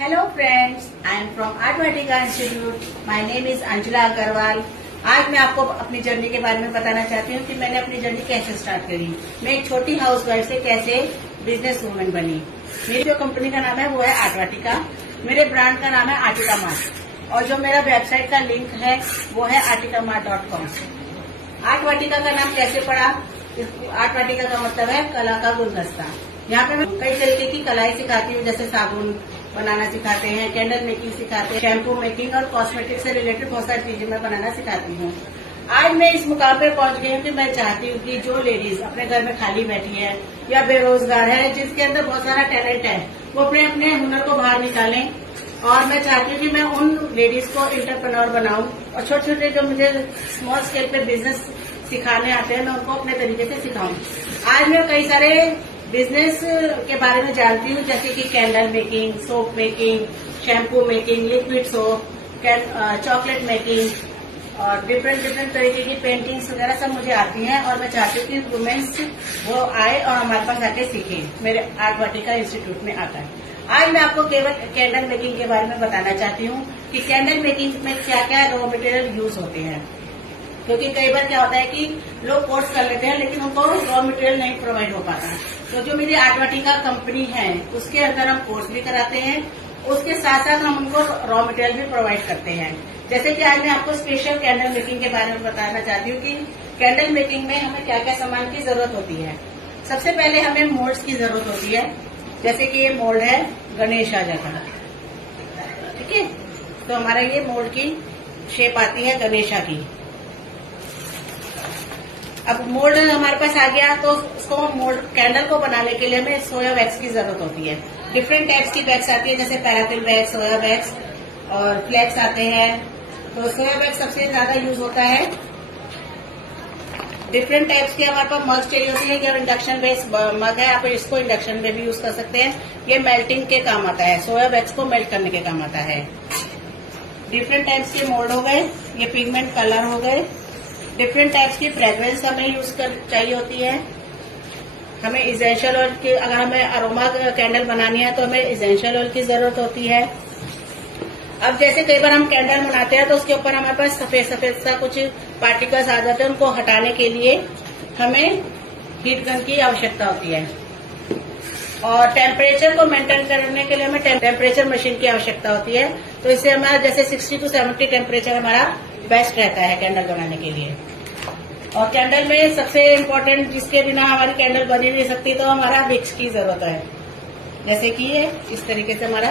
Hello friends, I am from Art Vatika Institute. My name is Anjula Agarwal. आज मैं आपको अपनी जर्नी के बारे में बताना चाहती हूँ कि मैंने अपनी जर्नी कैसे स्टार्ट करी। मैं एक छोटी हाउस वाइफ से कैसे बिजनेस वूमेन बनी। मेरी जो कंपनी का नाम है वो है आर्ट वाटिका। मेरे ब्रांड का नाम है आर्टिका मार्ट और जो मेरा वेबसाइट का लिंक है वो है articamart.com। आर्ट वाटिका का नाम कैसे पड़ा? आर्ट वाटिका का मतलब है कला का गुलदस्ता। यहाँ पे मैं कई तरीके की कलाएं सिखाती हूँ, जैसे साबुन बनाना सिखाते हैं, कैंडल मेकिंग सिखाते हैं, शैम्पू मेकिंग और कॉस्मेटिक से रिलेटेड बहुत सारी चीजें मैं बनाना सिखाती हूँ। आज मैं इस मुकाम पे पहुंच गई हूँ कि मैं चाहती हूँ कि जो लेडीज अपने घर में खाली बैठी है या बेरोजगार है, जिसके अंदर बहुत सारा टैलेंट है, वो अपने अपने हुनर को बाहर निकालें। और मैं चाहती हूँ कि मैं उन लेडीज को एंटरप्रेन्योर बनाऊं और छोटे छोटे जो मुझे स्मॉल स्केल पे बिजनेस सिखाने आते हैं मैं उनको अपने तरीके से सिखाऊं। आज मैं कई सारे बिजनेस के बारे में जानती हूँ, जैसे कि candle making, soap making, shampoo making, liquid soap, chocolate making और डिफरेंट तरीके की पेंटिंग्स वगैरह सब मुझे आती हैं। और मैं चाहती हूँ कि वुमेन्स वो आए और हमारे पास आके सीखें मेरे आर्ट वाटिका इंस्टीट्यूट में आकर। आज मैं आपको केवल कैंडल मेकिंग के बारे में बताना चाहती हूँ कि कैंडल मेकिंग में क्या क्या रॉ मटेरियल यूज होते हैं, क्योंकि कई बार क्या होता है कि लोग कोर्स कर लेते हैं लेकिन उनको रॉ मटेरियल नहीं प्रोवाइड हो पाता। तो जो मेरी आर्ट वाटिका कंपनी है उसके अंदर हम कोर्स भी कराते हैं, उसके साथ साथ हम उनको रॉ मटेरियल भी प्रोवाइड करते हैं। जैसे कि आज मैं आपको स्पेशल कैंडल मेकिंग के बारे में बताना चाहती हूँ कि कैंडल मेकिंग में हमें क्या क्या सामान की जरूरत होती है। सबसे पहले हमें मोल्ड्स की जरूरत होती है, जैसे कि ये मोल्ड है गणेश राजा का, ठीक है। तो हमारा ये मोल्ड की शेप आती है गणेशा की। अब मोल्ड हमारे पास आ गया तो उसको मोल्ड कैंडल को बनाने के लिए हमें सोया वैक्स की जरूरत होती है। डिफरेंट टाइप्स की वैक्स आती है, जैसे पैराफिन वैक्स, सोया वैक्स और फ्लेक्स आते हैं। तो सोया वैक्स सबसे ज्यादा यूज होता है। डिफरेंट टाइप्स की हमारे पास मग चाहिए होती है। ये इंडक्शन बेस्ड मग है, आप इसको इंडक्शन में भी यूज कर सकते हैं। ये मेल्टिंग के काम आता है, सोया वैक्स को मेल्ट करने के काम आता है। डिफरेंट टाइप्स के मोल्ड हो गए, ये पिगमेंट कलर हो गए। डिफरेंट टाइप्स की फ्रेग्रेंस हमें यूज कर चाहिए होती है। हमें इसेंशियल ऑयल की, अगर हमें अरोमा कैंडल बनानी है तो हमें इसेंशियल ऑयल की जरूरत होती है। अब जैसे कई बार हम कैंडल बनाते हैं तो उसके ऊपर हमारे पास सफेद सफेद सा कुछ पार्टिकल्स आ जाते हैं, उनको हटाने के लिए हमें हीट गन की आवश्यकता होती है। और टेम्परेचर को मेंटेन करने के लिए हमें टेम्परेचर मशीन की आवश्यकता होती है। तो इससे हमारा जैसे 60 to 70 टेम्परेचर हमारा बेस्ट रहता है कैंडल बनाने के लिए। और कैंडल में सबसे इम्पोर्टेंट, जिसके बिना हमारी कैंडल बनी नहीं सकती, तो हमारा विक्स की जरूरत है। जैसे कि ये इस तरीके से हमारा